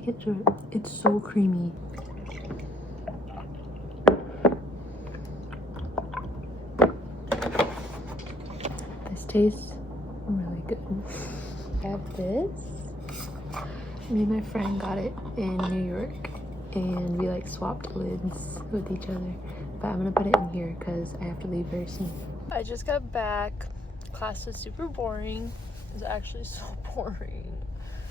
I get to it. It's so creamy. This tastes really good. I have this. Me and my friend got it in New York, and we like swapped lids with each other. But I'm gonna put it in here because I have to leave very soon. I just got back. Class was super boring. It was actually so boring.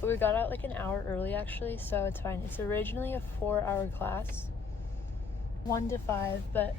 But we got out like an hour early actually, so it's fine. It's originally a 4-hour class, 1 to 5, but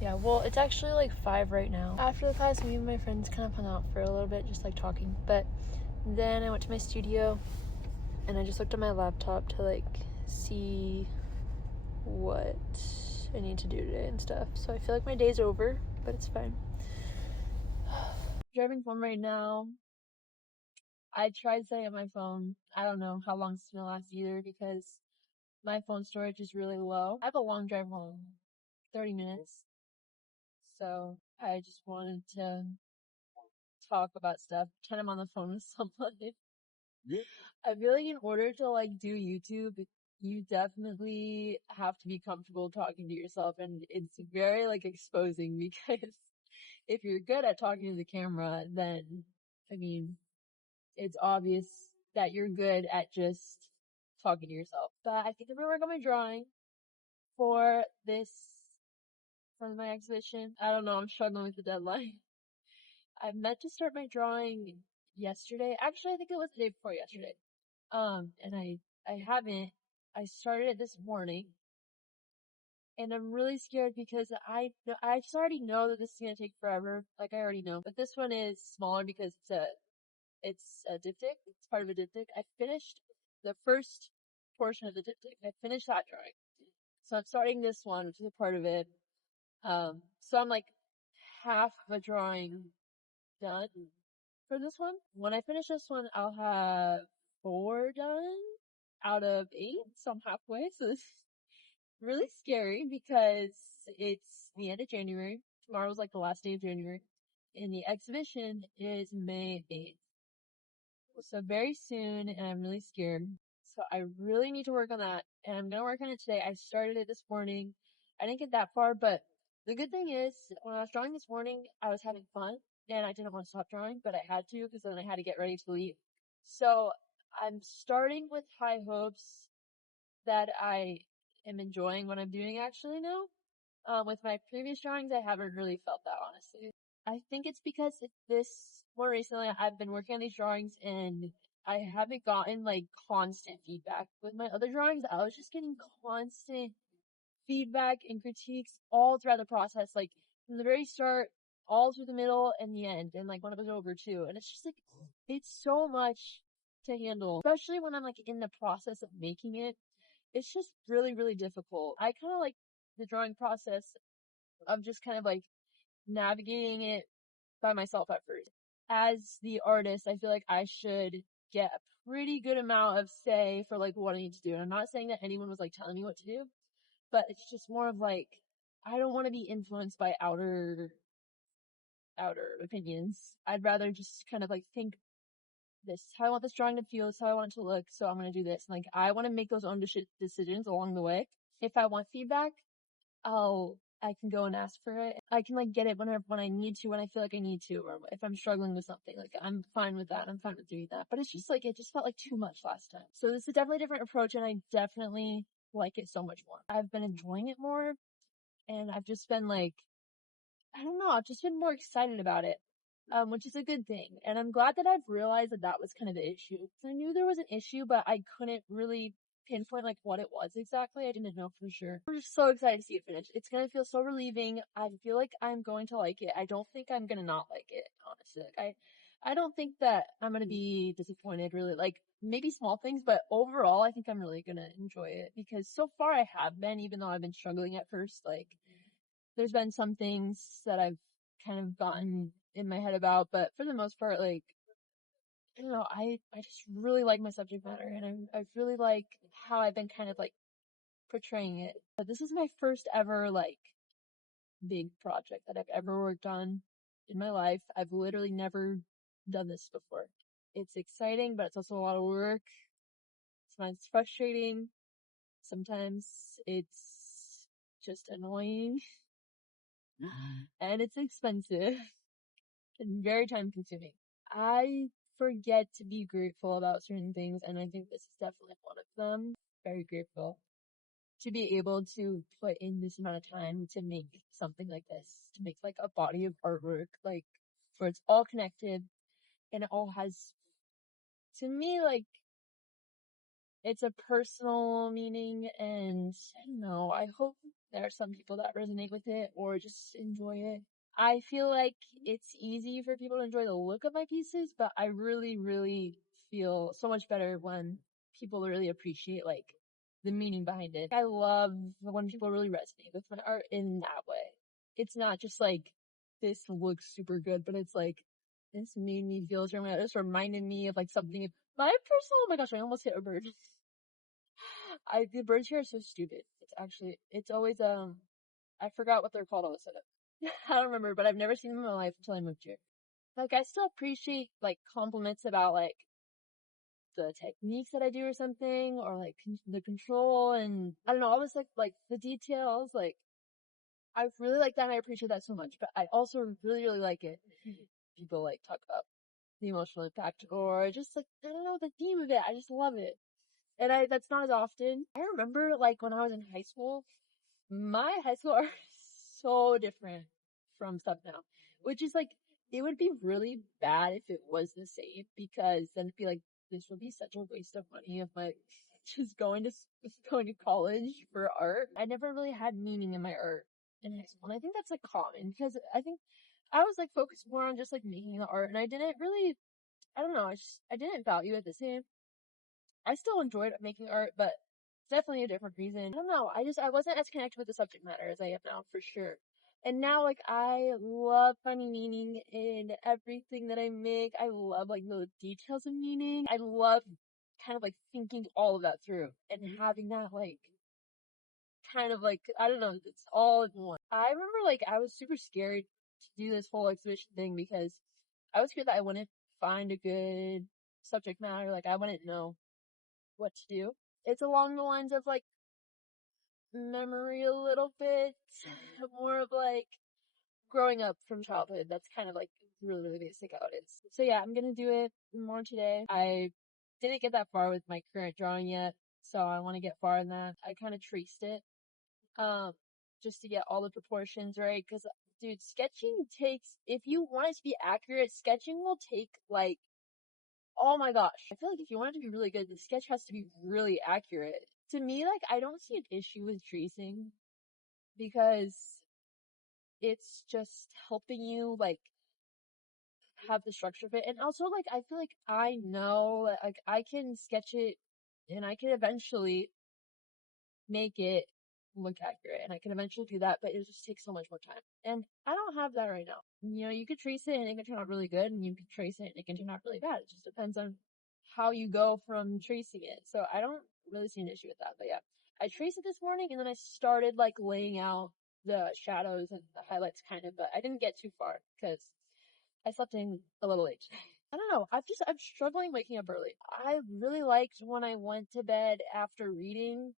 yeah, well, it's actually like 5 right now. After the class, me and my friends kind of hung out for a little bit, just like talking. But then I went to my studio and I just looked at my laptop to like see what I need to do today and stuff. So I feel like my day's over, but it's fine. Driving home right now. I tried setting up my phone. I don't know how long it's gonna last either because my phone storage is really low. I have a long drive home, 30 minutes. So I just wanted to talk about stuff, pretend I'm on the phone with somebody. I feel like in order to like do YouTube, you definitely have to be comfortable talking to yourself, and it's very like exposing because if you're good at talking to the camera, then I mean, it's obvious that you're good at just talking to yourself. But I think I'm gonna work on my drawing for this, for my exhibition. I don't know, I'm struggling with the deadline. I meant to start my drawing yesterday. Actually, I think it was the day before yesterday. And I haven't. I started it this morning, and I'm really scared because I just already know that this is gonna take forever. Like I already know, but this one is smaller because it's a diptych. It's part of a diptych. I finished the first portion of the diptych. I finished that drawing, so I'm starting this one, which is a part of it. So I'm like half of a drawing done for this one. When I finish this one, I'll have 4 done out of 8, so I'm halfway. So this is really scary because it's the end of January. Tomorrow's like the last day of January, and the exhibition is May 8th. So very soon, and I'm really scared. So I really need to work on that, and I'm gonna work on it today. I started it this morning. I didn't get that far, but the good thing is, when I was drawing this morning, I was having fun, and I didn't want to stop drawing, but I had to because then I had to get ready to leave. So I'm starting with high hopes that I am enjoying what I'm doing actually now. With my previous drawings, I haven't really felt that, honestly. I think it's because more recently, I've been working on these drawings and I haven't gotten like constant feedback. With my other drawings, I was just getting constant feedback and critiques all throughout the process, like from the very start, all through the middle and the end, and like when it was over too. And it's just like, it's so much to handle, especially when I'm like in the process of making it. It's just really, really difficult. I kind of like the drawing process of just kind of like navigating it by myself at first. As the artist, I feel like I should get a pretty good amount of say for like what I need to do. And I'm not saying that anyone was like telling me what to do, but it's just more of like, I don't want to be influenced by outer opinions. I'd rather just kind of like think, this is how I want this drawing to feel, this is how I want it to look, so I'm gonna do this. Like I want to make those own decisions along the way. If I want feedback, I can go and ask for it. I can like get it when I need to, when I feel like I need to, or if I'm struggling with something, like I'm fine with that. I'm fine with doing that. But it's just like, it just felt like too much last time. So this is definitely a different approach, and I definitely like it so much more. I've been enjoying it more, and I've just been like, I don't know, I've just been more excited about it. Which is a good thing. And I'm glad that I've realized that that was kind of the issue. I knew there was an issue, but I couldn't really pinpoint like what it was exactly. I didn't know for sure. I'm just so excited to see it finish. It's gonna feel so relieving. I feel like I'm going to like it. I don't think I'm gonna not like it, honestly. Like I don't think that I'm gonna be disappointed really. Like maybe small things, but overall I think I'm really gonna enjoy it because so far I have been, even though I've been struggling at first, like there's been some things that I've kind of gotten in my head about, but for the most part, like, I don't know, I just really like my subject matter, and I really like how I've been kind of like portraying it. But this is my first ever like big project that I've ever worked on in my life. I've literally never done this before. It's exciting, but it's also a lot of work. Sometimes it's frustrating. Sometimes it's just annoying. And it's expensive and very time consuming. I forget to be grateful about certain things, and I think this is definitely one of them. Very grateful to be able to put in this amount of time to make something like this, to make like a body of artwork, like where it's all connected and it all has, to me, like it's a personal meaning, and I don't know, I hope there are some people that resonate with it or just enjoy it. I feel like it's easy for people to enjoy the look of my pieces, but I really, really feel so much better when people really appreciate like the meaning behind it. I love when people really resonate with my art in that way. It's not just like, this looks super good, but it's like, this made me feel certain way. This reminded me of like something. My personal, oh my gosh, I almost hit a bird. The birds here are so stupid. It's always, I forgot what they're called all of a sudden. I don't remember, but I've never seen them in my life until I moved here. Like, I still appreciate, like, compliments about, like, the techniques that I do or something, or, like, the control, and, I don't know, all this, like, the details, like, I really like that and I appreciate that so much, but I also really, really like it. People, like, talk about the emotional impact, or just, like, I don't know, the theme of it. I just love it. And that's not as often. I remember, like, when I was in high school, my high school art is so different from stuff now, which is like, it would be really bad if it was the same, because then it'd be like, this would be such a waste of money of like just going to college for art. I never really had meaning in my art in high school, and I think that's like common because I think I was like focused more on just like making the art, and I didn't really, I don't know, I didn't value it the same. I still enjoyed making art, but definitely a different reason. I don't know. I wasn't as connected with the subject matter as I am now, for sure. And now, like, I love finding meaning in everything that I make. I love, like, the details of meaning. I love kind of, like, thinking all of that through and having that, like, kind of, like, I don't know, it's all in one. I remember, like, I was super scared to do this whole exhibition thing because I was scared that I wouldn't find a good subject matter. Like, I wouldn't know what to do. It's along the lines of like memory a little bit, more of like growing up from childhood. That's kind of like really, really basic how it is. So yeah, I'm gonna do it more today. I didn't get that far with my current drawing yet, so I want to get far in that. I kind of traced it, um, just to get all the proportions right. Cause dude, sketching takes, if you want it to be accurate, sketching will take like, oh my gosh. I feel like if you want it to be really good, the sketch has to be really accurate. To me, like, I don't see an issue with tracing because it's just helping you, like, have the structure of it. And also, like, I feel like I know, like, I can sketch it and I can eventually make it look accurate, and I can eventually do that, but it just takes so much more time. And I don't have that right now. You know, you could trace it and it can turn out really good, and you could trace it and it can turn out really bad. It just depends on how you go from tracing it. So I don't really see an issue with that. But yeah, I traced it this morning and then I started like laying out the shadows and the highlights kind of, but I didn't get too far because I slept in a little late today. I don't know. I'm struggling waking up early. I really liked when I went to bed after reading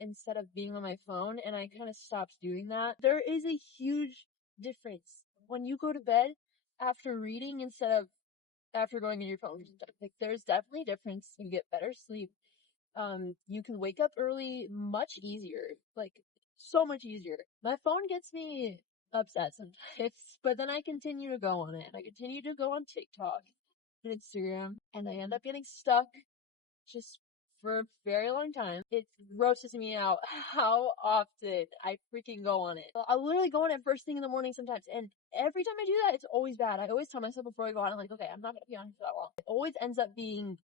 instead of being on my phone, and I kind of stopped doing that. There is a huge difference when you go to bed after reading instead of after going on your phone. Like, there's definitely a difference. You get better sleep. You can wake up early much easier. Like, so much easier. My phone gets me upset sometimes, but then I continue to go on it, and I continue to go on TikTok and Instagram, and I end up getting stuck just for a very long time. It grosses me out how often I freaking go on it. I'll literally go on it first thing in the morning sometimes, and every time I do that, it's always bad. I always tell myself before I go on, I'm like, okay, I'm not gonna be on here for that long. It always ends up being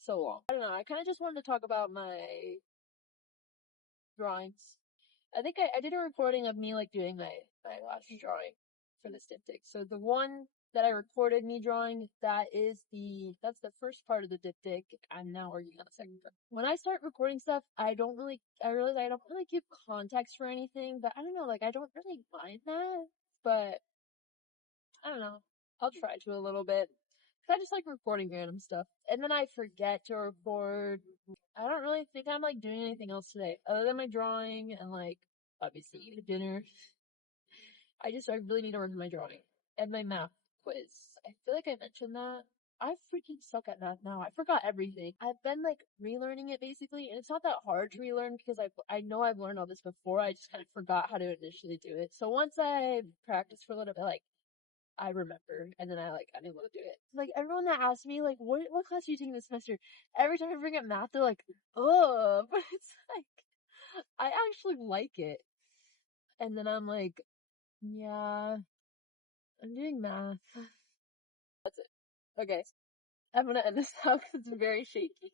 so long. I don't know, I kind of just wanted to talk about my drawings. I think I did a recording of me, like, doing my last drawing for this diptych. So the one that I recorded me drawing, that's the first part of the diptych. I'm now working on the second part. When I start recording stuff, I realize I don't really give context for anything, but I don't know, like, I don't really mind that, but I don't know. I'll try to a little bit. I just like recording random stuff. And then I forget to record. I don't really think I'm like doing anything else today other than my drawing and like obviously eating dinner. I really need to work on my drawing and my math quiz. I feel like I mentioned that. I freaking suck at math now. I forgot everything. I've been like relearning it basically, and it's not that hard to relearn because I know I've learned all this before. I just kind of forgot how to initially do it. So once I practice for a little bit, like I remember, and then I'm able to do it. Like everyone that asks me like what class are you taking this semester? Every time I bring up math, they're like, oh, but it's like I actually like it. And then I'm like, yeah, I'm doing math. That's it. Okay. I'm gonna end this now because it's very shaky.